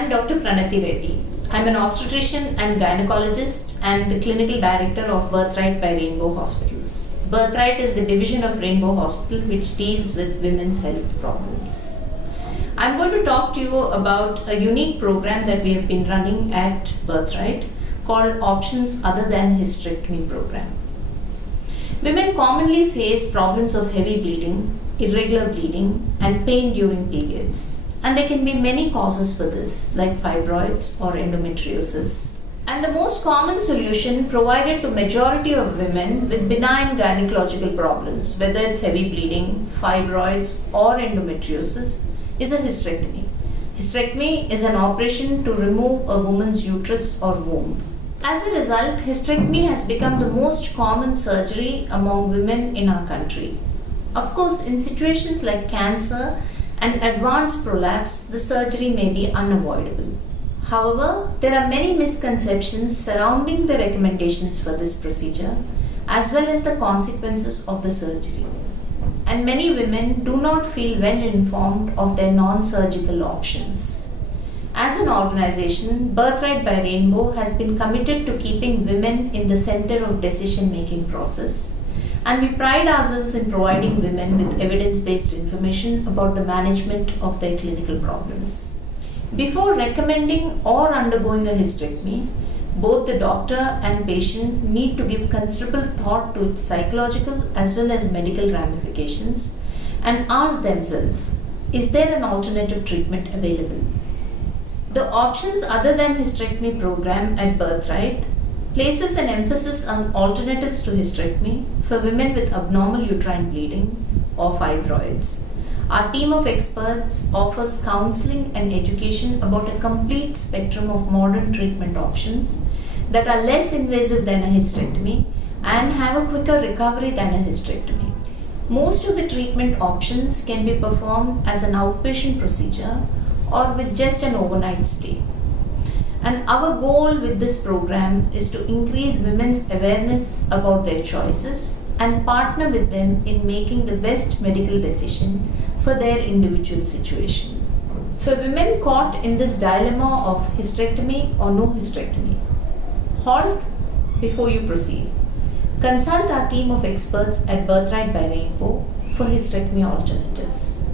am Dr. Pranati Reddy. I am an obstetrician and gynecologist and the clinical director of Birthright by Rainbow Hospitals. Birthright is the division of Rainbow Hospital which deals with women's health problems. I am going to talk to you about a unique program that we have been running at Birthright called Options Other Than Hysterectomy Program. Women commonly face problems of heavy bleeding, irregular bleeding, and pain during periods. And there can be many causes for this, like fibroids or endometriosis. And the most common solution provided to majority of women with benign gynecological problems, whether it's heavy bleeding, fibroids, or endometriosis, is a hysterectomy. Hysterectomy is an operation to remove a woman's uterus or womb. As a result, hysterectomy has become the most common surgery among women in our country. Of course, in situations like cancer and advanced prolapse, the surgery may be unavoidable. However, there are many misconceptions surrounding the recommendations for this procedure as well as the consequences of the surgery. And many women do not feel well informed of their non-surgical options. As an organization, Birthright by Rainbow has been committed to keeping women in the center of decision-making process. And we pride ourselves in providing women with evidence-based information about the management of their clinical problems. Before recommending or undergoing a hysterectomy, both the doctor and patient need to give considerable thought to its psychological as well as medical ramifications and ask themselves, is there an alternative treatment available? The Options Other Than Hysterectomy program at Birthright places an emphasis on alternatives to hysterectomy for women with abnormal uterine bleeding or fibroids. Our team of experts offers counseling and education about a complete spectrum of modern treatment options that are less invasive than a hysterectomy and have a quicker recovery than a hysterectomy. Most of the treatment options can be performed as an outpatient procedure or with just an overnight stay. And our goal with this program is to increase women's awareness about their choices and partner with them in making the best medical decision for their individual situation. For women caught in this dilemma of hysterectomy or no hysterectomy, halt before you proceed. Consult our team of experts at Birthright by Rainbow for hysterectomy alternatives.